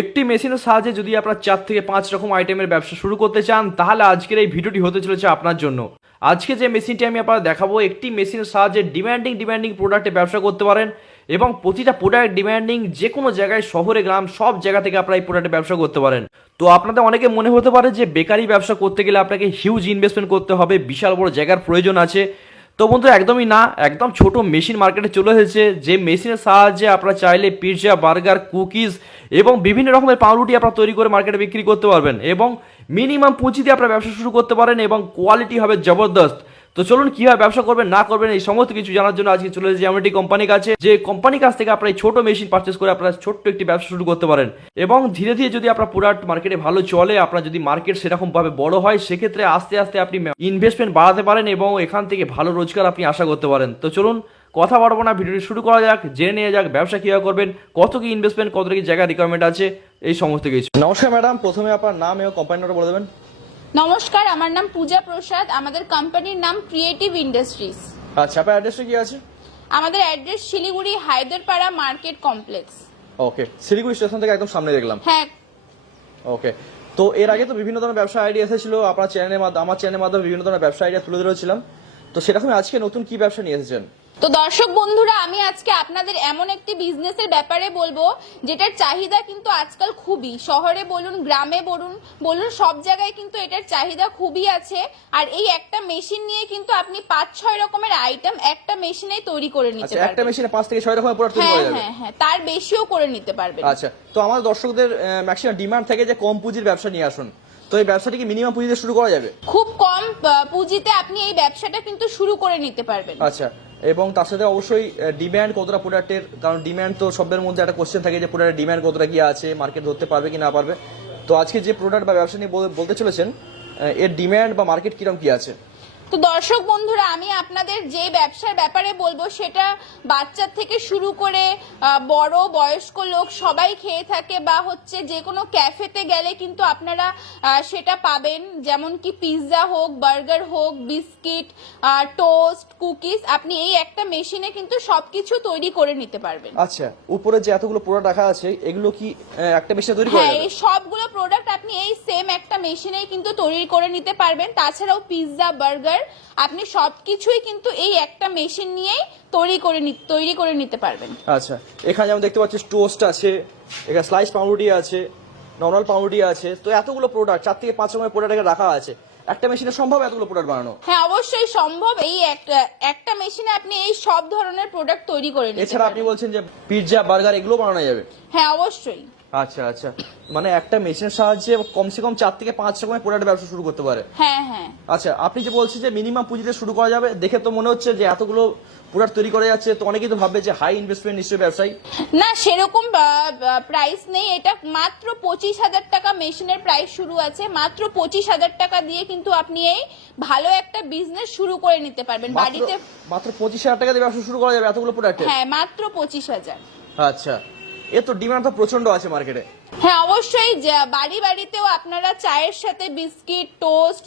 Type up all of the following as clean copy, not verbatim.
একটি মেশিনের সাহায্যে যদি আপনারা 4 থেকে 5 রকম আইটেমের ব্যবসা শুরু করতে চান, তাহলে আজকের এই ভিডিওটি হতে চলেছে আপনার জন্য। আজকে যে মেশিনটি আমি আপনাদের দেখাবো, একটি মেশিনের সাহায্যে ডিমান্ডিং প্রোডাক্টে ব্যবসা করতে পারেন এবং প্রতিটা প্রোডাক্ট ডিমান্ডিং, যে কোনো জায়গায় শহরে গ্রাম সব জায়গা থেকে আপনারা এই প্রোডাক্টে ব্যবসা করতে পারেন। তো আপনাদের অনেকে মনে হতে পারে যে বেকারি ব্যবসা করতে গেলে আপনাকে হিউজ ইনভেস্টমেন্ট করতে হবে, বিশাল বড় জায়গার প্রয়োজন আছে। তো বন্ধুরা একদমই না, একদম ছোট মেশিন মার্কেটে চলে এসেছে, যে মেশিনের সাহায্যে আপনারা চাইলে পিৎজা, বার্গার, কুকিজ এবং বিভিন্ন রকমের পাউরুটি আপনারা তৈরি করে মার্কেটে বিক্রি করতে পারবেন এবং মিনিমাম পুঁজি দিয়ে আপনারা ব্যবসা শুরু করতে পারেন এবং কোয়ালিটি হবে জবরদস্ত। তো চলুন কীভাবে ব্যবসা করবেন না করবেন এই সমস্ত কিছু জানার জন্য আজকে চলে এসেছি এমন একটি কোম্পানির কাছে, যে কোম্পানির কাছ থেকে আপনারা এই ছোট মেশিন পারচেস করে আপনারা ছোট্ট একটি ব্যবসা শুরু করতে পারেন এবং ধীরে ধীরে যদি আপনার প্রোডাক্ট মার্কেটে ভালো চলে, আপনার যদি মার্কেট সেরকমভাবে বড় হয়, সেক্ষেত্রে আস্তে আস্তে আপনি ইনভেস্টমেন্ট বাড়াতে পারেন এবং এখান থেকে ভালো রোজগার আপনি আশা করতে পারেন। তো চলুন কথা বাড়বো না, ভিডিওটি শুরু করা যাক, জেনে নিয়ে যাক ব্যবসা কীভাবে করবেন, কত কি ইনভেস্টমেন্ট, কত কি জায়গা রিকোয়ারমেন্ট আছে, এই সমস্ত কিছু। নমস্কার ম্যাডাম, প্রথমে আপনার নাম এবং কোম্পানিটা বলে দেবেন। নমস্কার, আমার নাম পূজা প্রসাদ, আমাদের কোম্পানির নাম ক্রিয়েটিভ ইন্ডাস্ট্রিজ। আচ্ছা, আপনার অ্যাড্রেসটা কি আছে? আমাদের address Siliguri Haiderpara market complex. ওকে, শিলিগুড়ি স্টেশন থেকে একদম সামনে দেখলাম। হ্যাঁ। ওকে, তো এর আগে তো বিভিন্ন ধরনের ব্যবসা আইডিয়া এসেছিল আপনার চ্যানেলের মাধ্যমে, আমার চ্যানেলের মাধ্যমে বিভিন্ন ধরনের ব্যবসা আইডিয়া তুলে ধরেছিলাম। তো সেরকমই আজকে নতুন কি ব্যবসা নিয়ে এসেছেন? তো দর্শক বন্ধুরা, আমি আজকে আপনাদের এমন একটি বিজনেসের ব্যাপারে বলবো যেটার চাহিদা কিন্তু আজকাল খুবই, শহরে বলুন গ্রামে বলুন সব জায়গায় কিন্তু এটার চাহিদা খুবই আছে। আর এই একটা মেশিন নিয়ে কিন্তু আপনি 5-6 রকমের আইটেম একটা মেশিনেই তৈরি করে নিতে পারবেন। একটা মেশিনে 5 থেকে 6 রকমের প্রোডাক্ট তৈরি করা যাবে? হ্যাঁ, তার বেশিও করে নিতে পারবেন। আচ্ছা, তো আমাদের দর্শকদের ম্যাক্সিমাম ডিমান্ড থাকে যে কম পুঁজির ব্যবসা নিয়ে আসুন, তো এই ব্যবসাটি কি মিনিমাম পুঁজিতে শুরু করা যাবে? খুব কম পুঁজিতে আপনি এই ব্যবসাটা কিন্তু শুরু করে নিতে পারবেন। আচ্ছা, এবং তার সাথে অবশ্যই ডিমান্ড কতটা প্রোডাক্টের, কারণ ডিমান্ড তো সবের মধ্যে একটা কোশ্চেন থাকে যে প্রোডাক্টের ডিমান্ড কতটা কি আছে, মার্কেট ধরতে পারবে কি না পারবে। তো আজকে যে প্রোডাক্ট বা ব্যবসা নিয়ে বলতে চলেছেন, এর ডিমান্ড বা মার্কেট কিরকম কি আছে? তো দর্শক বন্ধুরা, আমি আপনাদের যে ব্যবসার ব্যাপারে বলবো সেটা বাচ্চা থেকে শুরু করে বড় বয়স্ক লোক সবাই খেয়ে থাকে, বা হচ্ছে যে কোনো ক্যাফেতে গেলে কিন্তু আপনারা সেটা পাবেন, যেমন কি পিৎজা হোক, বার্গার হোক, বিস্কিট, টোস্ট, কুকিজ, আপনি এই একটা মেশিনে কিন্তু সবকিছু তৈরি করে নিতে পারবেন। আচ্ছা, উপরে যে এতগুলো প্রোডাক্ট রাখা আছে, এগুলো কি একটা মেশিনে তৈরি করা হ্যাঁ, যাবে? এই সবগুলো প্রোডাক্ট আপনি এই সেম একটা মেশিনেই কিন্তু তৈরি করে নিতে পারবেন। তাছাড়াও পিৎজা, বার্গার, আপনি সবকিছুই কিন্তু এই একটা মেশিন নিয়েই তৈরি করে নিতে পারবেন। আচ্ছা, এখানে যেমন দেখতে পাচ্ছি টোস্ট আছে, এখানে স্লাইস পাউরুটি আছে, নরমাল পাউরুটি আছে। তো এতগুলো প্রোডাক্ট, 4 থেকে 5 রকমের প্রোডাক্ট এখানে রাখা আছে, একটা মেশিনে সম্ভব এতগুলো প্রোডাক্ট বানানো? হ্যাঁ, অবশ্যই সম্ভব। এই একটা মেশিনে আপনি এই সব ধরনের প্রোডাক্ট তৈরি করে নিতে পারবেন। এছাড়া আপনি বলছেন যে পিৎজা, বার্গার এগুলো বানানো যাবে? হ্যাঁ, অবশ্যই। আচ্ছা আচ্ছা, মানে একটা মেশিনের সাহায্যে কমসে কম 4 থেকে 5 রকমের প্রোডাক্ট ব্যবসা শুরু করতে পারে? হ্যাঁ। আচ্ছা, আপনি যে বলছেন যে মিনিমাম পুঁজিতে শুরু করা যাবে, দেখে তো মনে হচ্ছে যে এতগুলো প্রোডাক্ট তৈরি করা যাচ্ছে, তো অনেকেই তো ভাববে যে হাই ইনভেস্টমেন্ট নিশ্চয়ই ব্যবসায়ী। না, সেরকম প্রাইস নেই। এটা মাত্র 25,000 টাকা মেশিনের প্রাইস শুরু আছে। মাত্র 25,000 টাকা দিয়ে কিন্তু আপনি এই ভালো একটা বিজনেস শুরু করে নিতে পারবেন বাড়িতে। মাত্র 25,000 টাকা দিয়ে ব্যবসা শুরু করা যাবে এতগুলো প্রোডাক্ট? হ্যাঁ, মাত্র 25,000। আচ্ছা, এ তো ডিমান্ড তো প্রচন্ড আছে মার্কেটে। হ্যাঁ, অবশ্যই। বাড়িতেও আপনারা চায়ের সাথে বিস্কিট, টোস্ট,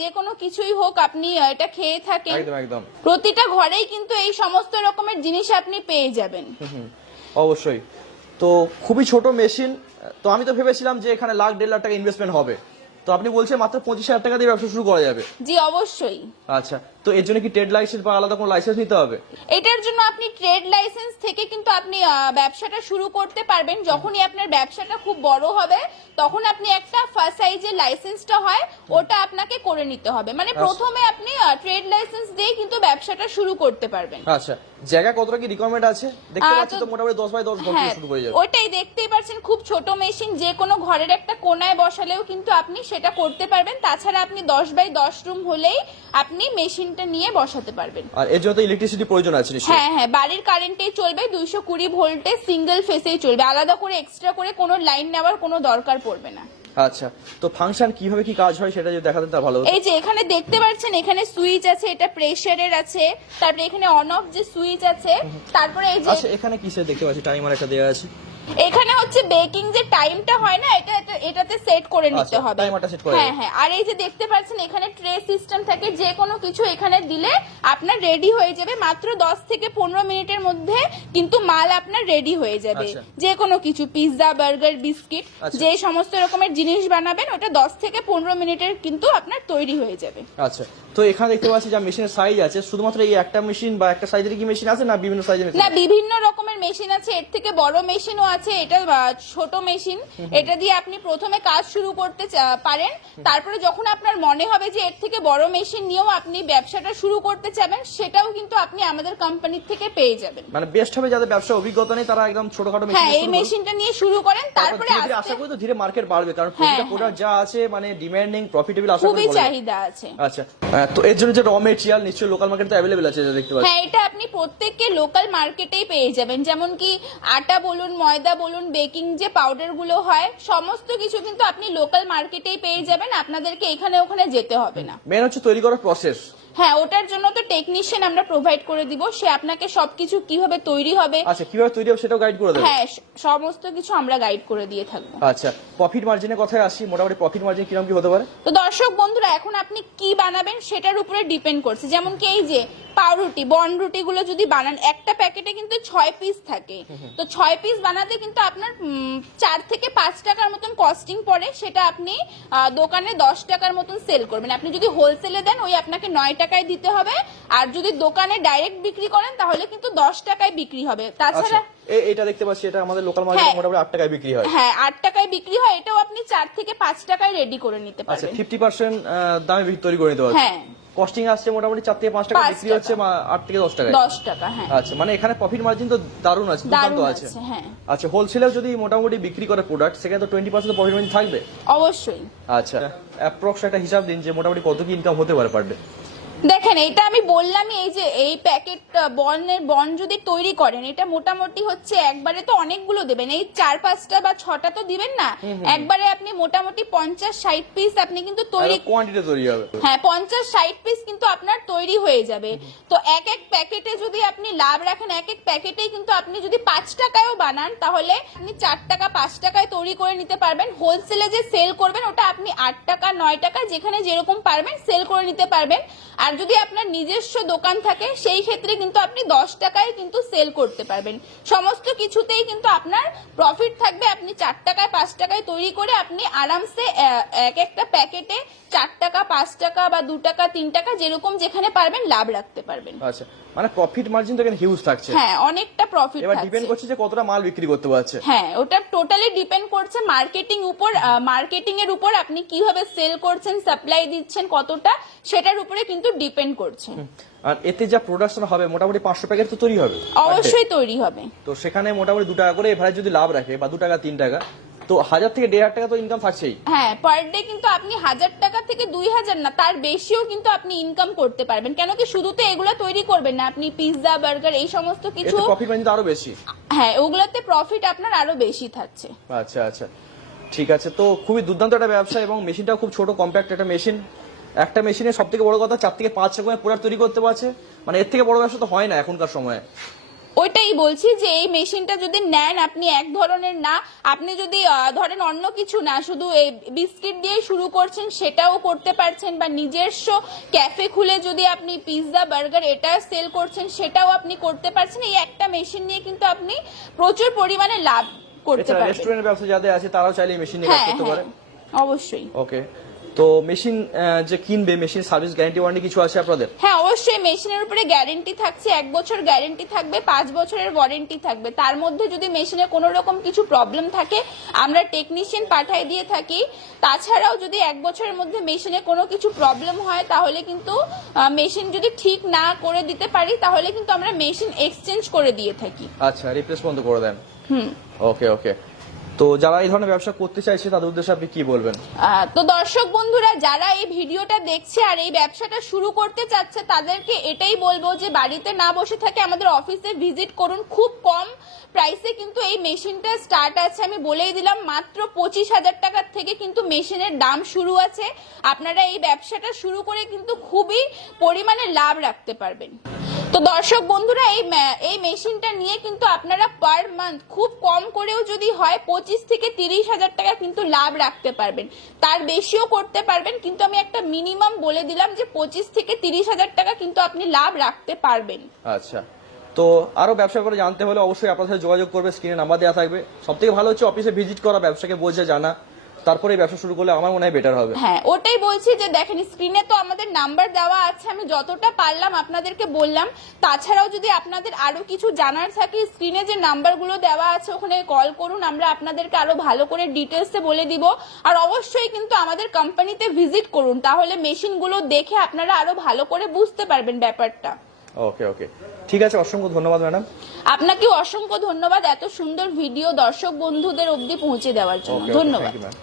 যে কোনো কিছুই হোক, আপনি এটা খেয়ে থাকেন। একদম প্রতিটা ঘরেই কিন্তু এই সমস্ত রকমের জিনিস আপনি পেয়ে যাবেন। অবশ্যই। তো খুবই ছোট মেশিন, তো আমি তো ভেবেছিলাম যে এখানে 1,00,000-1.5 লাখ টাকা ইনভেস্টমেন্ট হবে, তো আপনি বলছেন মাত্র 25,000 টাকা দিয়ে ব্যবসা শুরু করা যাবে? জি, অবশ্যই। আচ্ছা, তো এর জন্য কি ট্রেড লাইসেন্স বা আলাদা কোনো লাইসেন্স নিতে হবে? এটার জন্য আপনি ট্রেড লাইসেন্স থেকে কিন্তু আপনি ব্যবসাটা শুরু করতে পারবেন। যখনই আপনার ব্যবসাটা খুব বড় হবে, তখন আপনি একটা ফার্স্ট সাইজের লাইসেন্সটা হয়, ওটা আপনাকে করে নিতে হবে। মানে প্রথমে আপনি ট্রেড লাইসেন্স দিয়ে কিন্তু ব্যবসাটা শুরু করতে পারবেন। আচ্ছা, জায়গা কতটা কি রিকোয়ারমেন্ট আছে? দেখতে পাচ্ছি তো মোটামুটি 10x10 ঘর থেকে শুরু করে যাবে। ওইটাই দেখতেই পাচ্ছেন, খুব ছোট মেশিন, যে কোনো ঘরের একটা কোনায় বসালেও কিন্তু আপনি সেটা করতে পারবেন। তাছাড়া আপনি 10x10 রুম হলেই আপনি মেশিনটা নিয়ে বসাতে পারবেন। আর এর জন্য তো ইলেকট্রিসিটি প্রয়োজন আছে নিশ্চয়ই? হ্যাঁ, বাড়ির কারেন্টেই চলবে, 220 ভোল্টে সিঙ্গেল ফেসেই চলবে। আলাদা করে এক্সট্রা করে কোনো লাইন নেওয়ার কোনো দরকার পড়বে না। আচ্ছা, তো ফাংশন কিভাবে কি কাজ হয় সেটা যদি দেখাতেন তা ভালো হতো। এই যে এখানে দেখতে পাচ্ছেন, এখানে সুইচ আছে, এটা প্রেসারের আছে, তারপরে এখানে অন অফ যে সুইচ আছে, তারপরে এই যে আচ্ছা, এখানে কিসের দেখতে পাচ্ছি টাইমার একটা দেওয়া আছে? এখানে হচ্ছে বেকিং যে টাইমটা হয় না, এটাতে সেট করে নিতে আচ্ছা, হবে। টাইমারটা সেট করে হ্যাঁ হ্যাঁ, আর এই যে দেখতে পাচ্ছেন এখানে ট্রে সিস্টেম থাকে, যে কোনো কিছু এখানে দিলে আপনার রেডি হয়ে যাবে মাত্র 10 থেকে 15 মিনিটের মধ্যে, কিন্তু মাল আপনার রেডি হয়ে যাবে। আচ্ছা। যে কোনো কিছু পিৎজা, বার্গার, বিস্কিট, আচ্ছা। যে সমস্ত রকমের জিনিস বানাবেন ওটা 10 থেকে 15 মিনিটের কিন্তু আপনার তৈরি হয়ে যাবে। আচ্ছা, তো এখানে দেখতে পাচ্ছি যে মেশিনের সাইজ আছে, শুধুমাত্র এই একটা মেশিন বা একটা সাইজের কি মেশিন আছে না বিভিন্ন সাইজের মেশিন? না, বিভিন্ন রকমের মেশিন আছে, এর থেকে বড় মেশিনও আছে। এটা ছোট মেশিন, এটা দিয়ে আপনি প্রথমে কাজ শুরু করতে পারেন। তারপরে যখন আপনার মনে হবে যে এর থেকে বড় মেশিন নিয়েও আপনি ব্যবসাটা শুরু করতে চাবেন, সেটাও কিন্তু আপনি আমাদের কোম্পানি থেকে পেয়ে যাবেন। মানে বেস্ট হবে যাদের ব্যবসা অভিজ্ঞতা নেই তারা একদম ছোটখাটো মেশিন। হ্যাঁ, এই মেশিনটা নিয়ে শুরু করেন, তারপরে আশা করি তো ধীরে মার্কেট বাড়বে, কারণ প্রতিটা প্রোডাক্ট যা আছে মানে ডিমান্ডিং, প্রফিটেবল, আশা করি খুবই চাহিদা আছে। আচ্ছা, তো এর জন্য যে র মেটেরিয়াল নিশ্চয়ই লোকাল মার্কেটে অ্যাভেলেবল আছে যা দেখতে পাচ্ছি। হ্যাঁ, এটা আপনি প্রত্যেককে লোকাল মার্কেটেই পেয়ে যাবেন, যেমন কি আটা বলুন, ময়দা বলুন, বেকিং যে পাউডার গুলো হয়, সমস্ত কিছু কিন্তু আপনি লোকাল মার্কেটেই পেয়ে যাবেন, আপনাদেরকে এখানে ওখানে যেতে হবে না। মেন হচ্ছে তৈরি করার প্রসেস। হ্যাঁ, ওটার জন্য তো টেকনিশিয়ান আমরা প্রোভাইড করে দিব, সে আপনাকে সবকিছু কিভাবে তৈরি হবে, আচ্ছা, কিভাবে তৈরি হবে সেটাও গাইড করে দেবে? হ্যাঁ, সমস্ত কিছু আমরা গাইড করে দিয়ে থাকবো। আচ্ছা, প্রফিট মার্জিনের কথায় আসি, মোটামুটি প্রফিট মার্জিন কিরকম কি হতে পারে? তো দর্শক বন্ধুরা, এখন আপনি কি বানাবেন সেটার উপরে ডিপেন্ড করছে। যেমন কি এই যে পাউরুটি, বনরুটি গুলো যদি বানান, একটা প্যাকেটে কিন্তু 6 পিস থাকে, তো 6 পিস বানাতে কিন্তু আপনার 4 থেকে 5 টাকার মতন কস্টিং পড়ে, সেটা আপনি দোকানে 10 টাকার মতন সেল করবেন। আপনি যদি হোলসেলে দেন ওই আপনাকে 9 টাকায় দিতে হবে, আর যদি দোকানে ডাইরেক্ট বিক্রি করেন তাহলে কিন্তু 10 টাকায় বিক্রি হবে। তাছাড়া এটা দেখতে পাচ্ছি, এটা আমাদের লোকাল মার্কেটে মোটামুটি 8 টাকায় বিক্রি হয়। হ্যাঁ, 8 টাকায় বিক্রি হয়, এটাও আপনি 4 থেকে 5 টাকায় রেডি করে নিতে আচ্ছা, পারবেন। 50% দামে তৈরি করে নিতে পারবেন। হ্যাঁ, কস্টিং আসছে মোটামুটি 4 থেকে 5 টাকা, 5 বিক্রি হচ্ছে 8 থেকে 10 টাকায়। 10 টাকা। হ্যাঁ, আচ্ছা, মানে এখানে প্রফিট মার্জিন তো দারুণ আছে, দুর্দান্ত আছে। হ্যাঁ, আচ্ছা, হোলসেলেও যদি মোটামুটি বিক্রি করে প্রোডাক্ট, সেখানে তো 20% প্রফিট মার্জিন থাকবে অবশ্যই। আচ্ছা, অ্যাপ্রক্স একটা হিসাব দিন যে মোটামুটি কত কি ইনকাম হতে পারে পার ডে? দেখেন, এটা আমি বললামই, এই যে এই প্যাকেট বন যদি তৈরি করেন, এটা মোটামুটি হচ্ছে একবারে তো অনেকগুলো দেবেন, এই 4-5টা বা 6টা তো দিবেন না, একবারে আপনি মোটামুটি 50-60 পিস আপনি কিন্তু তৈরি, কোয়ান্টিটি তৈরি হবে। হ্যাঁ, 50-60 পিস কিন্তু আপনার তৈরি হয়ে যাবে। তো এক এক প্যাকেটে যদি আপনি লাভ রাখেন, এক এক প্যাকেটেই কিন্তু আপনি যদি 5 টাকায়ও বানান, তাহলে আপনি 4 টাকা 5 টাকায় তৈরি করে নিতে পারবেন। হোলসেলে যে সেল করবেন ওটা আপনি 8 টাকা 9 টাকা যেখানে যেরকম পারবেন সেল করে নিতে পারবেন। আর যদি আপনার নিজস্ব দোকান থাকে সেই ক্ষেত্রে কিন্তু আপনি 10 টাকায় কিন্তু সেল করতে পারবেন। সমস্ত কিছুতেই কিন্তু আপনার প্রফিট থাকবে। আপনি 4 টাকায় 5 টাকায় তৈরি করে আপনি আরামসে এক একটা প্যাকেটে 4 টাকা 5 টাকা বা 2 টাকা 3 টাকা যেরকম যেখানে পারবেন লাভ রাখতে পারবেন। আচ্ছা, মানে প্রফিট মার্জিন তো এখানে হিউজ থাকছে। হ্যাঁ, অনেকটা প্রফিট এবার থাকছে। ডিপেন্ড করছে যে কতটা মাল বিক্রি করতে পারছে। হ্যাঁ, ওটা টোটালি ডিপেন্ড করছে মার্কেটিং উপর, মার্কেটিং এর উপর, আপনি কিভাবে সেল করছেন, সাপ্লাই দিচ্ছেন কতটা, সেটার উপরে কিন্তু ডিপেন্ড করছে। আর এতে যা প্রোডাকশন হবে মোটামুটি 500 প্যাকেট তো তৈরি হবে অবশ্যই তৈরি হবে। তো সেখানে মোটামুটি 2 টাকা করে এভারেজ যদি লাভ রাখে বা 2 টাকা 3 টাকা, তো 1000 থেকে 1500 টাকা তো ইনকাম থাকছেই। হ্যাঁ, পার ডে কিন্তু আপনি 1000 টাকা থেকে 2000 না, তার বেশিও কিন্তু আপনি ইনকাম করতে পারবেন। কেন কি শুধুতে এগুলা তৈরি করবেন না, আপনি পিৎজা, বার্গার এই সমস্ত কিছু, এতে প্রফিট মার্জিন আরো বেশি। হ্যাঁ, ওগুলাতে প্রফিট আপনার আরো বেশি থাকছে। আচ্ছা আচ্ছা, ঠিক আছে। তো খুবই দুর্দান্ত একটা ব্যবসা এবং মেশিনটাও খুব ছোট কম্প্যাক্ট একটা মেশিন। একটা মেশিনের সব থেকে বড় কথা 4 থেকে 5 রকমের প্রোডাক্ট তৈরি করতে পারছে, মানে এর থেকে বড় ব্যবসা তো হয় না এখনকার সময়ে। ওইটাই বলছি যে এই মেশিনটা যদি নেন, আপনি এক ধরনের না, আপনি যদি ধরেন অন্য কিছু না, শুধু এই বিস্কিট দিয়ে শুরু করছেন সেটাও করতে পারছেন, বা নিজস্ব ক্যাফে খুলে যদি আপনি পিৎজা, বার্গার এটা সেল করছেন সেটাও আপনি করতে পারছেন। এই একটা মেশিন নিয়ে কিন্তু আপনি প্রচুর পরিমাণে লাভ করতে পারবেন। রেস্টুরেন্টের ব্যবসা যাদের আছে তারাও চাইলে এই মেশিন নিয়ে কাজ করতে পারে। অবশ্যই। ওকে, তো মেশিন যে কিনবে, মেশিন সার্ভিস গ্যারান্টি ওয়ারেন্টি কিছু আছে আপনাদের? হ্যাঁ, অবশ্যই মেশিনের উপরে গ্যারান্টি থাকছে, 1 বছর গ্যারান্টি থাকবে, 5 বছরের ওয়ারেন্টি থাকবে। তার মধ্যে যদি মেশিনে কোনো রকম কিছু প্রবলেম থাকে আমরা টেকনিশিয়ান পাঠিয়ে দিয়ে থাকি। তাছাড়াও যদি 1 বছরের মধ্যে মেশিনে কোনো কিছু প্রবলেম হয় তাহলে কিন্তু মেশিন যদি ঠিক না করে দিতে পারি তাহলে কিন্তু আমরা মেশিন এক্সচেঞ্জ করে দিয়ে থাকি। আচ্ছা, রিপ্লেস বন্ধ করে দেন। ওকে ওকে, তো যারা এই ধরনের ব্যবসা করতে চাইছে তাদের উদ্দেশ্যে আপনি কি বলবেন? তো দর্শক বন্ধুরা যারা এই ভিডিওটা দেখছে আর এই ব্যবসাটা শুরু করতে চাচ্ছে তাদেরকে এটাই বলবো যে বাড়িতে না বসে থাকে আমাদের অফিসে ভিজিট করুন। খুব কম প্রাইসে কিন্তু এই মেশিনটা স্টার্ট আছে, আমি বলেই দিলাম মাত্র 25,000 টাকার থেকে কিন্তু মেশিনের দাম শুরু আছে। আপনারা এই ব্যবসাটা শুরু করে কিন্তু খুবই পরিমাণে লাভ রাখতে পারবেন। তো তো দর্শক বন্ধুরা এই মেশিনটা নিয়ে কিন্তু আপনারা পার মান্থ খুব কম করেও যদি হয় 25 থেকে 30,000 টাকা কিন্তু লাভ রাখতে পারবেন, তার বেশিও করতে পারবেন, কিন্তু আমি একটা মিনিমাম বলে দিলাম যে 25 থেকে 30,000 টাকা কিন্তু আপনি লাভ রাখতে পারবেন। আচ্ছা, তো আরো ব্যবসা করে জানতে হলে অবশ্যই আপনার সাথে যোগাযোগ করবে, স্ক্রিনে নাম্বার দেওয়া থাকবে। সব থেকে ভালো হচ্ছে অফিসে ভিজিট করা, ব্যবসাকে বোঝা জানা, তারপরে ব্যবসা শুরু করলে আমার মনে হয় বেটার হবে। হ্যাঁ, ওটাই বলছি যে দেখেন স্ক্রিনে তো আমাদের নাম্বার দেওয়া আছে, আমি যতটা পারলাম আপনাদেরকে বললাম। তাছাড়াও যদি আপনাদের আরো কিছু জানার থাকে, স্ক্রিনে যে নাম্বারগুলো দেওয়া আছে ওখানে কল করুন, আমরা আপনাদেরকে আরো ভালো করে ডিটেলসে বলে দিব। আর অবশ্যই কিন্তু আমাদের কোম্পানিতে ভিজিট করুন, তাহলে মেশিনগুলো দেখে আপনারা আরো ভালো করে বুঝতে পারবেন ব্যাপারটা। ওকে ওকে, ঠিক আছে, অসংখ্য ধন্যবাদ ম্যাডাম। আপনাকেও অসংখ্য ধন্যবাদ এত সুন্দর ভিডিও দর্শক বন্ধুদের অবধি পৌঁছে দেওয়ার জন্য। ধন্যবাদ।